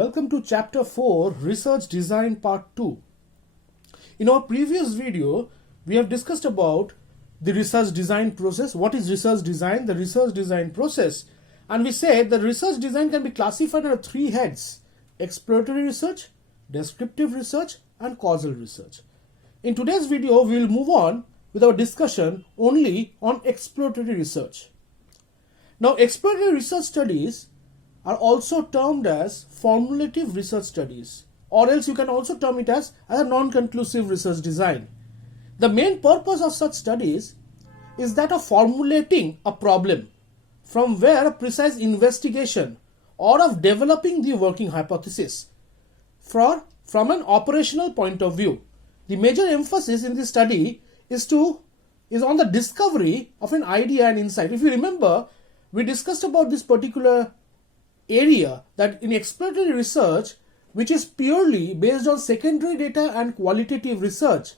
Welcome to Chapter 4, Research Design Part 2. In our previous video, we have discussed about the research design process. What is research design? The research design process. And we said that research design can be classified under three heads: exploratory research, descriptive research, and causal research. In today's video, we will move on with our discussion only on exploratory research. Now, exploratory research studies are also termed as formulative research studies, or else you can also term it as a non-conclusive research design. The main purpose of such studies is that of formulating a problem from where a precise investigation or of developing the working hypothesis from an operational point of view. The major emphasis in this study is on the discovery of an idea and insight. If you remember, we discussed about this particular area that in exploratory research, which is purely based on secondary data and qualitative research,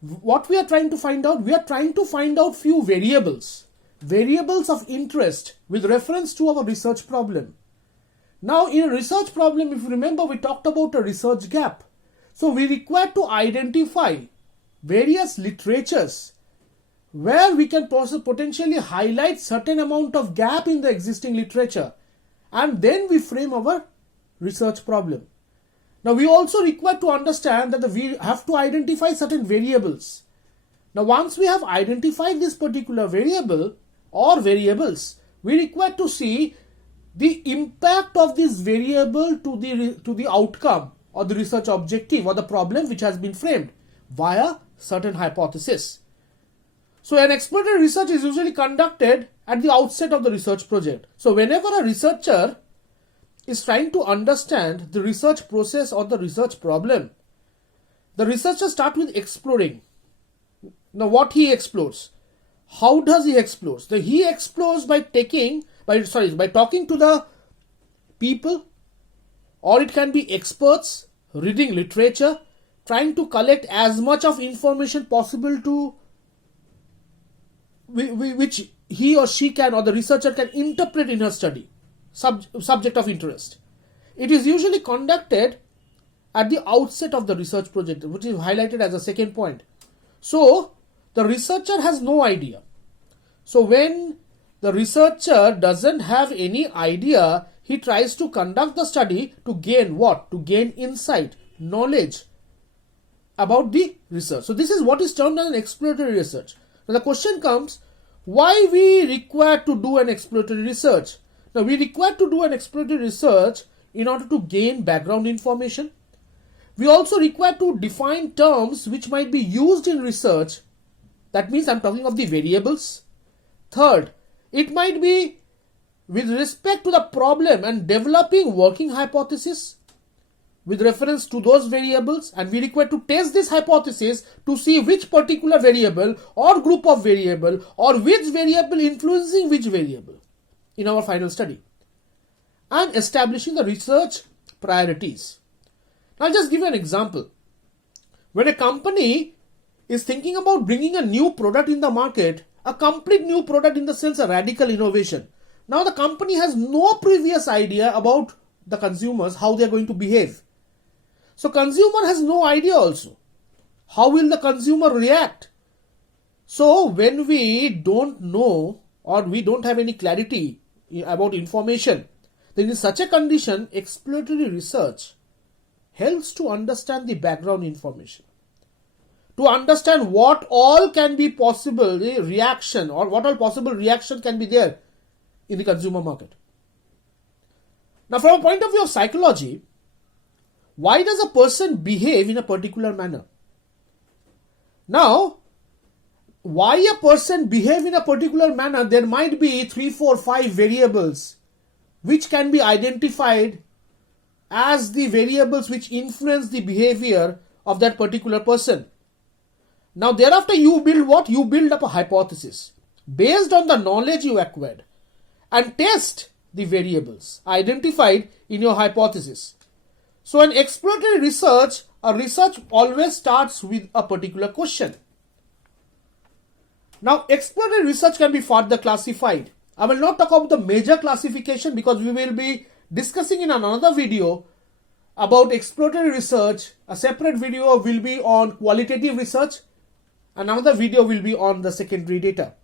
what we are trying to find out? We are trying to find out few variables of interest with reference to our research problem. Now, in a research problem, if you remember, we talked about a research gap. So we require to identify various literatures where we can potentially highlight certain amount of gap in the existing literature, and then we frame our research problem. Now, we also require to understand that we have to identify certain variables. Now, once we have identified this particular variable or variables, we require to see the impact of this variable to the outcome or the research objective or the problem which has been framed via certain hypothesis. So an exploratory research is usually conducted at the outset of the research project. So whenever a researcher is trying to understand the research process or the research problem, the researcher starts with exploring. Now, what he explores? How does he explore? So he explores by talking to the people, or it can be experts, reading literature, trying to collect as much of information possible to which he or she can, or the researcher can interpret in her study, subject of interest. It is usually conducted at the outset of the research project, which is highlighted as a second point. So the researcher has no idea. So when the researcher doesn't have any idea, he tries to conduct the study to gain what? To gain insight, knowledge about the research. So this is what is termed as an exploratory research. Now the question comes, why we require to do an exploratory research? Now we require to do an exploratory research in order to gain background information. We also require to define terms which might be used in research. That means I'm talking of the variables. Third, it might be with respect to the problem and developing working hypothesis with reference to those variables, and we require to test this hypothesis to see which particular variable or group of variable or which variable influencing which variable in our final study, and establishing the research priorities. Now, I'll just give you an example. When a company is thinking about bringing a new product in the market, a complete new product in the sense a radical innovation. Now the company has no previous idea about the consumers, how they are going to behave. So consumer has no idea also. How will the consumer react? So when we don't know or we don't have any clarity about information, then in such a condition, exploratory research helps to understand the background information, to understand what all can be possible reaction or what all possible reaction can be there in the consumer market. Now, from a point of view of psychology, why does a person behave in a particular manner? Now, why a person behave in a particular manner, there might be 3, 4, 5 variables which can be identified as the variables which influence the behavior of that particular person. Now, thereafter you build what? You build up a hypothesis based on the knowledge you acquired and test the variables identified in your hypothesis. So in exploratory research, a research always starts with a particular question. Now, exploratory research can be further classified. I will not talk about the major classification because we will be discussing in another video about exploratory research. A separate video will be on qualitative research. Another video will be on the secondary data.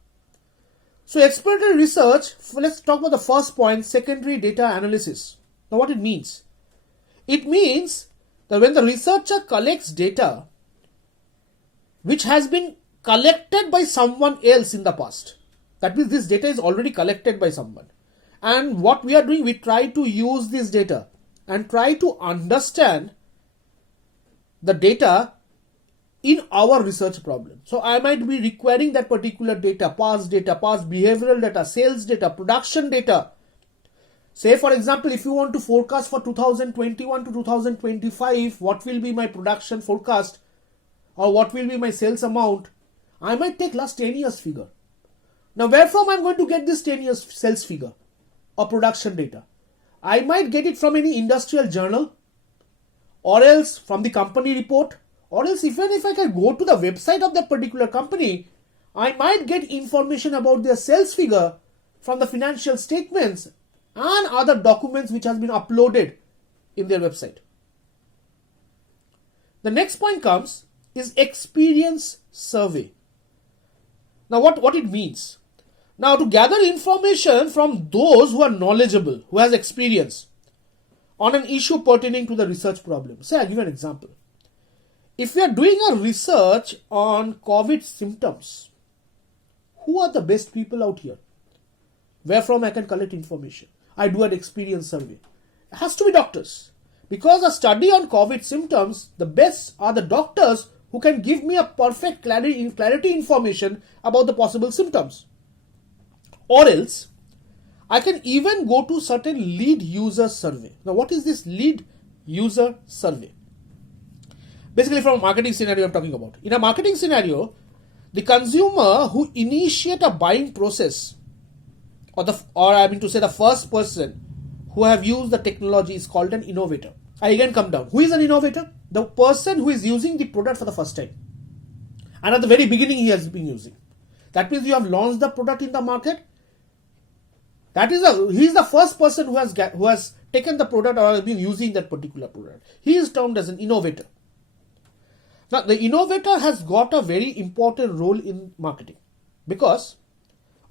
So exploratory research, let's talk about the first point, secondary data analysis. Now what it means? It means that when the researcher collects data which has been collected by someone else in the past, that means this data is already collected by someone. And what we are doing, we try to use this data and try to understand the data in our research problem. So I might be requiring that particular data, past behavioral data, sales data, production data. Say for example, if you want to forecast for 2021 to 2025, what will be my production forecast or what will be my sales amount, I might take last 10 years figure. Now where from I'm going to get this 10 years sales figure or production data? I might get it from any industrial journal or else from the company report, or else even if I can go to the website of that particular company, I might get information about their sales figure from the financial statements and other documents which has been uploaded in their website. The next point comes is experience survey. Now what it means? Now to gather information from those who are knowledgeable, who has experience on an issue pertaining to the research problem. Say I give an example. If we are doing a research on COVID symptoms, who are the best people out here? Where from I can collect information? I do an experience survey. It has to be doctors. Because a study on COVID symptoms, the best are the doctors who can give me a perfect clarity information about the possible symptoms. Or else, I can even go to certain lead user survey. Now what is this lead user survey? Basically from a marketing scenario I'm talking about. In a marketing scenario, the consumer who initiate a buying process or the first person who have used the technology is called an innovator. I again come down. Who is an innovator? The person who is using the product for the first time. And at the very beginning he has been using. That means you have launched the product in the market. He is the first person who has taken the product or has been using that particular product. He is termed as an innovator. Now, the innovator has got a very important role in marketing because,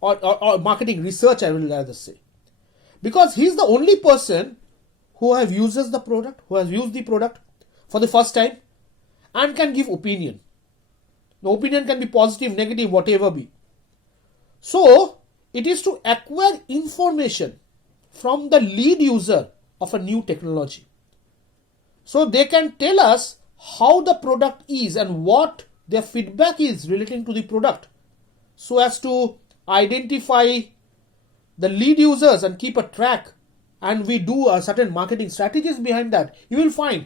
or marketing research, I will rather say, because he is the only person who has used the product for the first time and can give opinion. The opinion can be positive, negative, whatever be. So, it is to acquire information from the lead user of a new technology. So, they can tell us how the product is and what their feedback is relating to the product, so as to identify the lead users and keep a track, and we do a certain marketing strategies behind that. You will find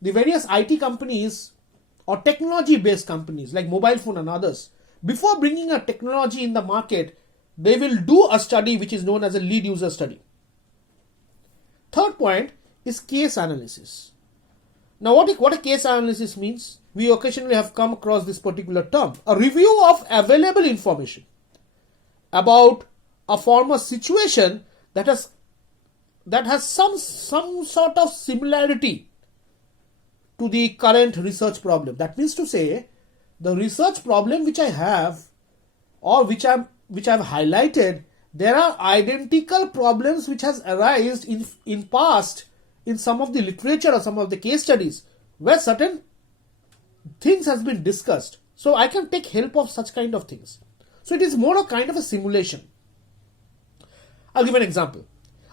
the various IT companies or technology based companies like mobile phone and others, before bringing a technology in the market, they will do a study which is known as a lead user study. Third point is case analysis. Now, what a case analysis means, we occasionally have come across this particular term, a review of available information about a former situation that has some sort of similarity to the current research problem. That means to say, the research problem which I have or which I've highlighted, there are identical problems which has arisen in past in some of the literature or some of the case studies where certain things has been discussed. So I can take help of such kind of things. So it is more a kind of a simulation. I'll give an example.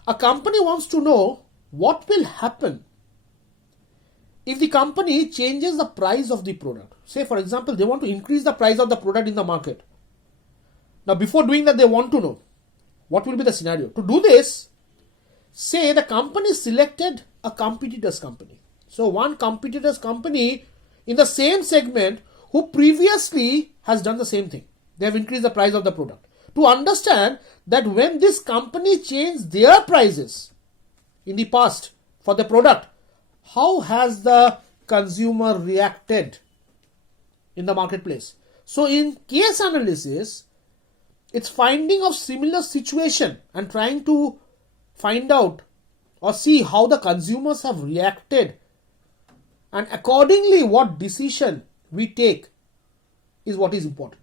A company wants to know what will happen if the company changes the price of the product. Say for example, they want to increase the price of the product in the market. Now before doing that, they want to know what will be the scenario. To do this, say the company selected a competitor's company. So one competitor's company in the same segment who previously has done the same thing. They have increased the price of the product. To understand that when this company changed their prices in the past for the product, how has the consumer reacted in the marketplace? So in case analysis, it's finding of similar situation and trying to find out or see how the consumers have reacted, and accordingly what decision we take is what is important.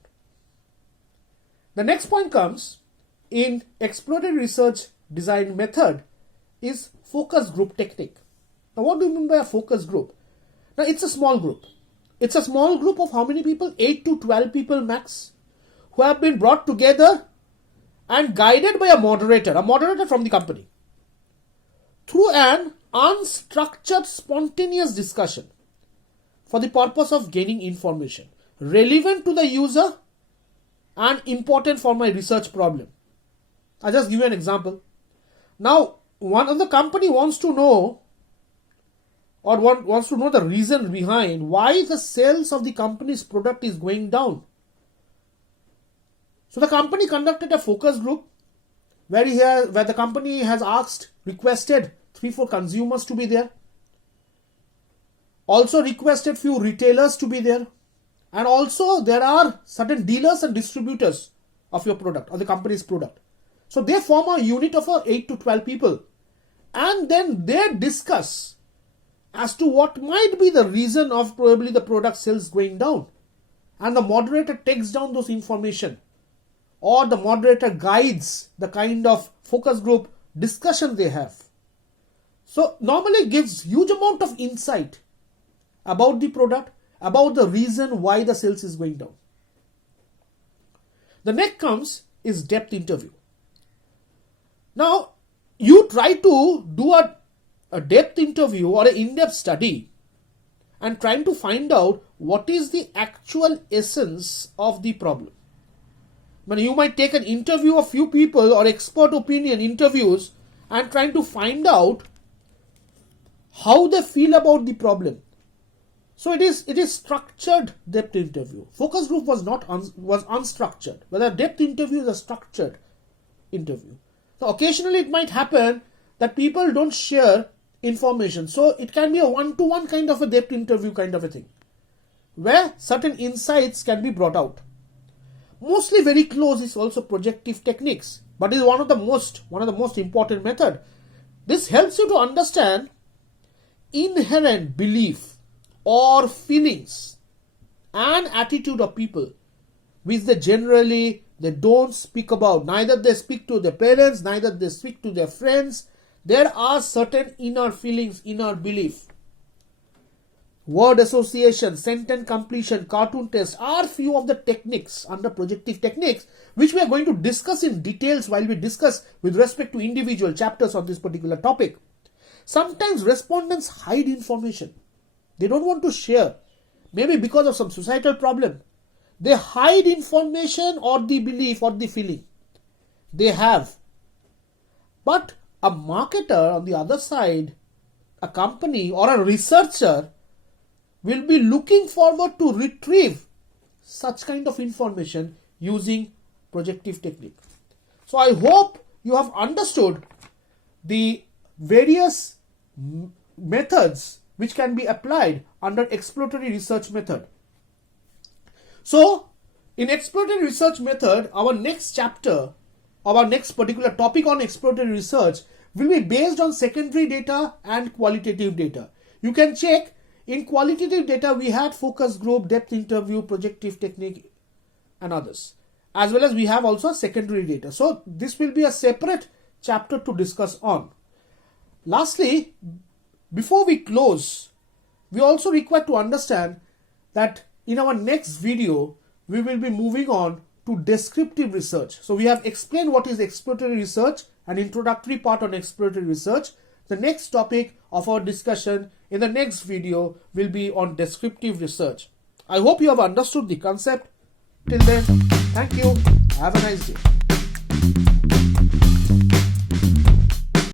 The next point comes in exploratory research design method is focus group technique. Now what do you mean by a focus group? Now it's a small group. It's a small group of how many people? 8 to 12 people max, who have been brought together and guided by a moderator from the company, through an unstructured spontaneous discussion for the purpose of gaining information relevant to the user and important for my research problem. I'll just give you an example. Now, one of the company wants to know the reason behind why the sales of the company's product is going down. So the company conducted a focus group where the company has requested 3-4 consumers to be there. Also requested few retailers to be there. And also there are certain dealers and distributors of your product or the company's product. So they form a unit of 8 to 12 people. And then they discuss as to what might be the reason of probably the product sales going down. And the moderator takes down those information, or the moderator guides the kind of focus group discussion they have. So normally gives huge amount of insight about the product, about the reason why the sales is going down. The next comes is depth interview. Now you try to do a depth interview or an in-depth study and trying to find out what is the actual essence of the problem. But you might take an interview of few people or expert opinion interviews and trying to find out how they feel about the problem. So it is structured depth interview. Focus group was unstructured. Whether depth interview is a structured interview. So occasionally it might happen that people don't share information. So it can be a one-to-one kind of a depth interview kind of a thing, where certain insights can be brought out. Mostly very close is also projective techniques, but is one of the most important method. This helps you to understand inherent belief or feelings and attitude of people, which they don't speak about. Neither they speak to their parents, neither they speak to their friends. There are certain inner feelings, inner belief. Word association, sentence completion, cartoon test are few of the techniques under projective techniques, which we are going to discuss in details while we discuss with respect to individual chapters on this particular topic. Sometimes respondents hide information. They don't want to share, maybe because of some societal problem. They hide information or the belief or the feeling they have. But a marketer on the other side, a company or a researcher will be looking forward to retrieve such kind of information using projective technique. So I hope you have understood the various methods which can be applied under exploratory research method. So in exploratory research method, our next chapter, our next particular topic on exploratory research will be based on secondary data and qualitative data. You can check in qualitative data we had focus group, depth interview, projective technique and others. As well as we have also secondary data. So this will be a separate chapter to discuss on. Lastly, before we close, we also require to understand that in our next video, we will be moving on to descriptive research. So we have explained what is exploratory research, an introductory part on exploratory research. The next topic of our discussion in the next video will be on descriptive research. I hope you have understood the concept. Till then, thank you. Have a nice day.